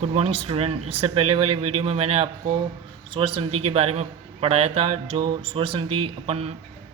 Good morning student. इससे पहले वाले वीडियो में मैंने आपको स्वर संधि के बारे में पढ़ाया था। जो स्वर संधि अपन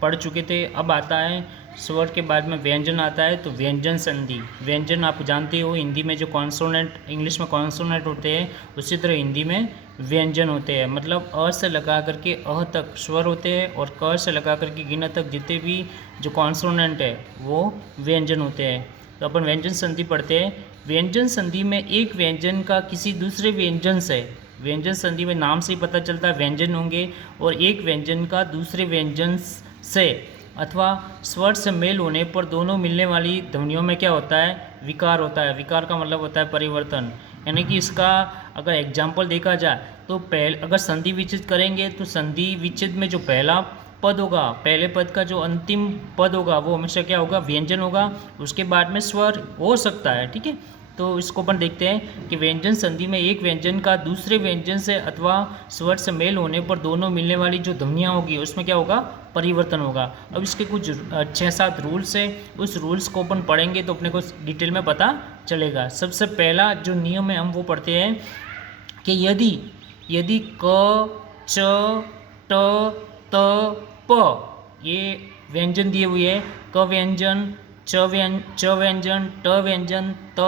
पढ़ चुके थे, अब आता है स्वर के बाद में व्यंजन आता है, तो व्यंजन संधि। व्यंजन आप जानते हो, हिंदी में जो कॉन्सोनेंट, इंग्लिश में कॉन्सोनेंट होते हैं, उसी तरह हिंदी में व्यंजन होते हैं। मतलब अ से लगा करके अ तक स्वर होते हैं और क से लगा करके गिना तक जितने भी जो कॉन्सोनेंट है वो व्यंजन होते हैं। तो अपन व्यंजन संधि पढ़ते हैं। व्यंजन संधि में एक व्यंजन का किसी दूसरे व्यंजन से, व्यंजन संधि में नाम से ही पता चलता है व्यंजन होंगे, और एक व्यंजन का दूसरे व्यंजन से अथवा स्वर से मेल होने पर दोनों मिलने वाली ध्वनियों में क्या होता है? विकार होता है। विकार का मतलब होता है परिवर्तन। यानी कि इसका अगर एग्जाम्पल देखा जाए तो अगर संधि विच्छेद करेंगे तो संधि विच्छेद में जो पहला पद होगा, पहले पद का जो अंतिम पद होगा वो हमेशा क्या होगा? व्यंजन होगा। उसके बाद में स्वर हो सकता है, ठीक है। तो इसको अपन देखते हैं कि व्यंजन संधि में एक व्यंजन का दूसरे व्यंजन से अथवा स्वर से मेल होने पर दोनों मिलने वाली जो ध्वनियाँ होगी उसमें क्या होगा? परिवर्तन होगा। अब इसके कुछ 6-7 रूल्स है, उस रूल्स को अपन पढ़ेंगे तो अपने को डिटेल में पता चलेगा। सबसे पहला जो नियम है हम वो पढ़ते हैं कि यदि यदि क, च, ट, त, प ये व्यंजन दिए हुए है, क व्यंजन, च व्यंजन, ट व्यंजन, त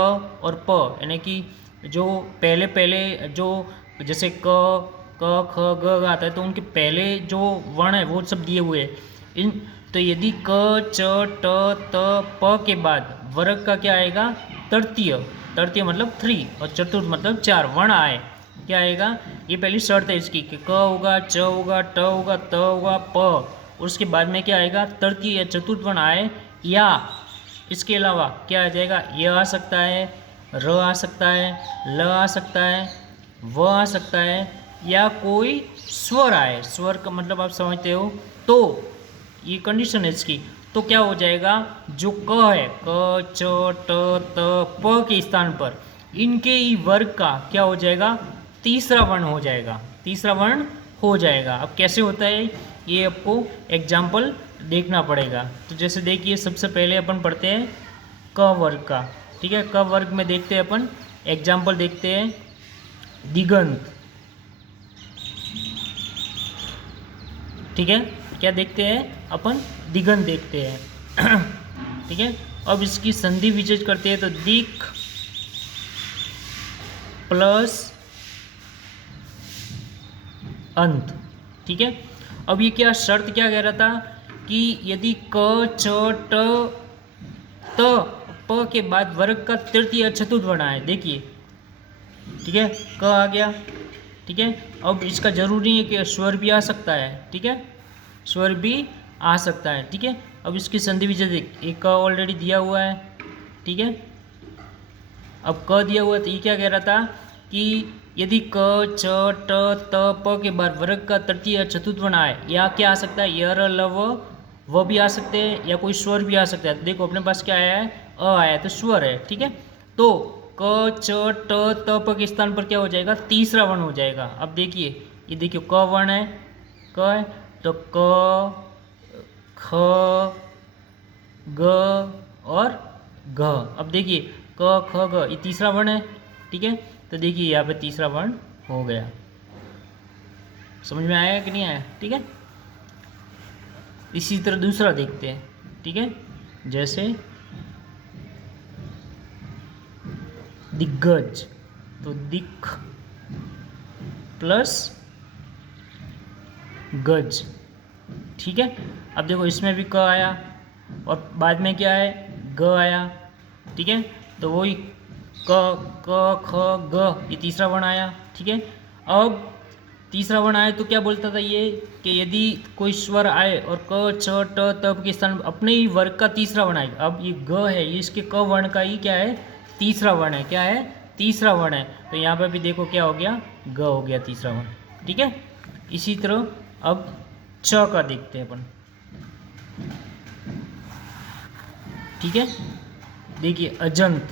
और प, यानी कि जो पहले जो जैसे क, ख, ग आता है तो उनके पहले जो वर्ण है वो सब दिए हुए हैं। इन तो यदि क, च, ट, त, प के बाद वर्ग का क्या आएगा? तृतीय। तृतीय मतलब 3 और चतुर्थ मतलब 4 वर्ण आए, क्या आएगा? ये पहली शर्त है इसकी कि क होगा, च होगा, ट होगा, त होगा, प, और उसके बाद में क्या आएगा? तृतीय या चतुर्थ वर्ण आए, या इसके अलावा क्या आ जाएगा? य आ सकता है, र आ सकता है, ल आ सकता है, व आ सकता है, या कोई स्वर आए। स्वर का मतलब आप समझते हो। तो ये कंडीशन है इसकी। तो क्या हो जाएगा? जो क है, क, च, ट, त, प के स्थान पर इनके ही वर्ग का क्या हो जाएगा? तीसरा वर्ण हो जाएगा। तीसरा वर्ण हो जाएगा। अब कैसे होता है ये आपको एग्जाम्पल देखना पड़ेगा। तो जैसे देखिए, सबसे पहले अपन पढ़ते हैं क वर्ग का, ठीक है। क वर्ग में देखते हैं अपन एग्जाम्पल, देखते हैं दिगंत, ठीक है। क्या देखते हैं अपन? दिगंत देखते हैं ठीक है। अब इसकी संधि विच्छेद करते हैं तो दिक प्लस अंत, ठीक है। अब ये क्या शर्त क्या कह रहा था कि यदि क, च, ट, त, प के बाद वर्ग का तृतीय चतुर्थ वर्ण आए, देखिए, ठीक है। क आ गया, ठीक है। अब इसका जरूरी है कि स्वर भी आ सकता है, ठीक है, स्वर भी आ सकता है, ठीक है। अब इसकी संधि विच्छेद एक क ऑलरेडी दिया हुआ है, ठीक है। अब क दिया हुआ, तो ये क्या कह रहा था कि यदि क, च, ट, त, प के बाद वर्ग का तृतीय चतुर्थ वर्ण आए, या क्या आ सकता है? य, र, ल, व भी आ सकते हैं, या कोई स्वर भी आ सकता है। देखो अपने पास क्या आया है? अ आया है, तो स्वर है, ठीक है। तो क, च, ट, त, प के स्थान पर क्या हो जाएगा? तीसरा वर्ण हो जाएगा। अब देखिए, ये देखिए क वर्ण है, क है, तो क, ख, ग और घ। अब देखिए क, ख, ग, ये तीसरा वर्ण है, ठीक है। तो देखिए यहाँ पे तीसरा वर्ण हो गया। समझ में आया कि नहीं आया? ठीक है। इसी तरह दूसरा देखते हैं, ठीक है। जैसे दिग्गज, तो दिख प्लस गज, ठीक है। अब देखो इसमें भी क आया और बाद में क्या है? ग आया, ठीक है। तो वही क, ख, ग, ये तीसरा वर्ण आया, ठीक है। अब तीसरा वर्ण आए तो क्या बोलता था ये कि यदि कोई स्वर आए और क, छ, ट, त के स्थान अपने ही वर्ग का तीसरा वर्ण आए। अब ये ग है, ये इसके क वर्ण का ही क्या है? तीसरा वर्ण है। क्या है? तीसरा वर्ण है। तो यहाँ पे भी देखो क्या हो गया? ग हो गया तीसरा वर्ण, ठीक है। इसी तरह अब च का देखते हैं अपन, ठीक है। देखिए अजंत,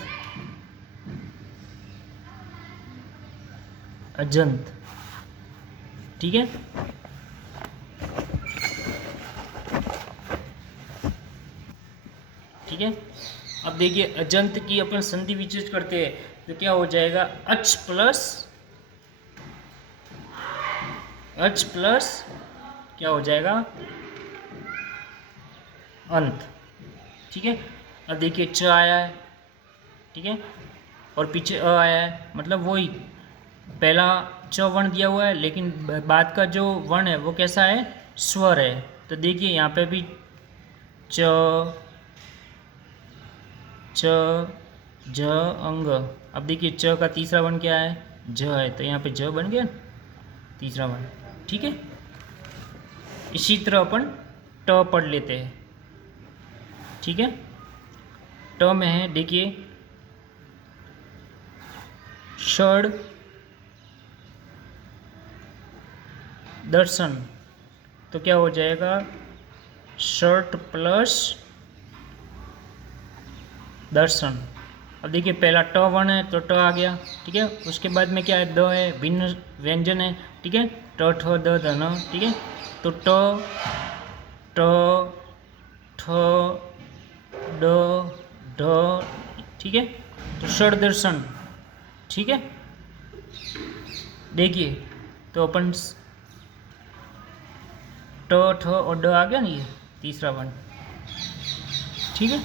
अजंत, ठीक है। ठीक है। अब देखिए अजंत की अपन संधि विच्छेद करते हैं तो क्या हो जाएगा, अच प्लस क्या हो जाएगा, अंत। ठीक है, अब देखिए च आया है, ठीक है, और पीछे अ आया है, मतलब वही पहला च वर्ण दिया हुआ है, लेकिन बाद का जो वर्ण है वो कैसा है, स्वर है। तो देखिए यहाँ पे भी च ज अंग। अब देखिए च का तीसरा वर्ण क्या है, ज है, तो यहाँ पे ज बन गया तीसरा वर्ण। ठीक है, इसी तरह अपन ट पढ़ लेते हैं। ठीक है, ट में है देखिए षड दर्शन, तो क्या हो जाएगा, शर्ट प्लस दर्शन। अब देखिए पहला ट वर्ण है तो ट आ गया, ठीक है, उसके बाद में क्या है, द है, भिन्न व्यंजन है, ठीक है, ट ठ द ध न, ठीक है, तो ट ठ ड ढ, ठीक है, तो षड दर्शन। ठीक है, देखिए तो अपन ट ठ और ड आ गया ना, ये तीसरा वर्ण। ठीक है,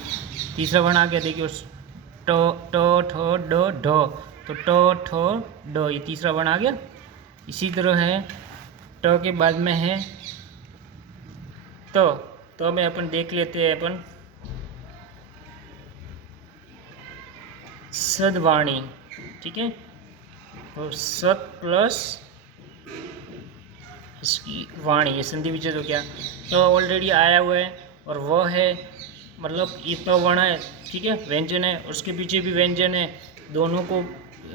तीसरा वर्ण आ गया, देखिए ट ठ ड ढ, तो ट ठ ड, ये तीसरा वर्ण आ गया। इसी तरह है ट के बाद में है तो में अपन देख लेते हैं अपन सदवाणी। ठीक है, तो सत प्लस इसकी वाणी, ये संधि विच्छेद हो गया, तो ऑलरेडी आया हुआ है, और वह है मतलब ये तो वर्ण है, ठीक है, व्यंजन है, उसके पीछे भी व्यंजन है, दोनों को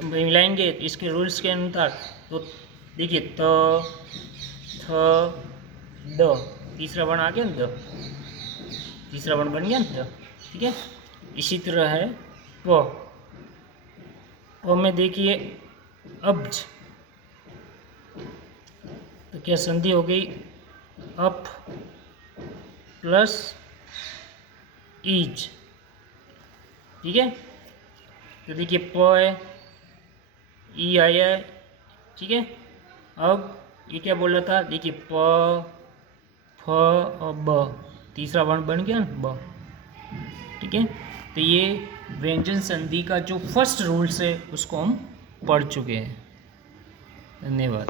मिलाएंगे इसके रूल्स के अनुसार। तो देखिए त थ द, तीसरा वर्ण आ गया ना, द तीसरा वर्ण बन गया ना, द। ठीक है, इसी तरह है प में देखिए अब्ज, तो क्या संधि हो गई, अप प्लस ईज। ठीक है, तो देखिए प है, ई आया है, ठीक है, अब ये क्या बोल रहा था, देखिए प फ और ब, तीसरा वर्ण बन गया ना, ब। ठीक है, तो ये व्यंजन संधि का जो फर्स्ट रूल्स है उसको हम पढ़ चुके हैं। धन्यवाद।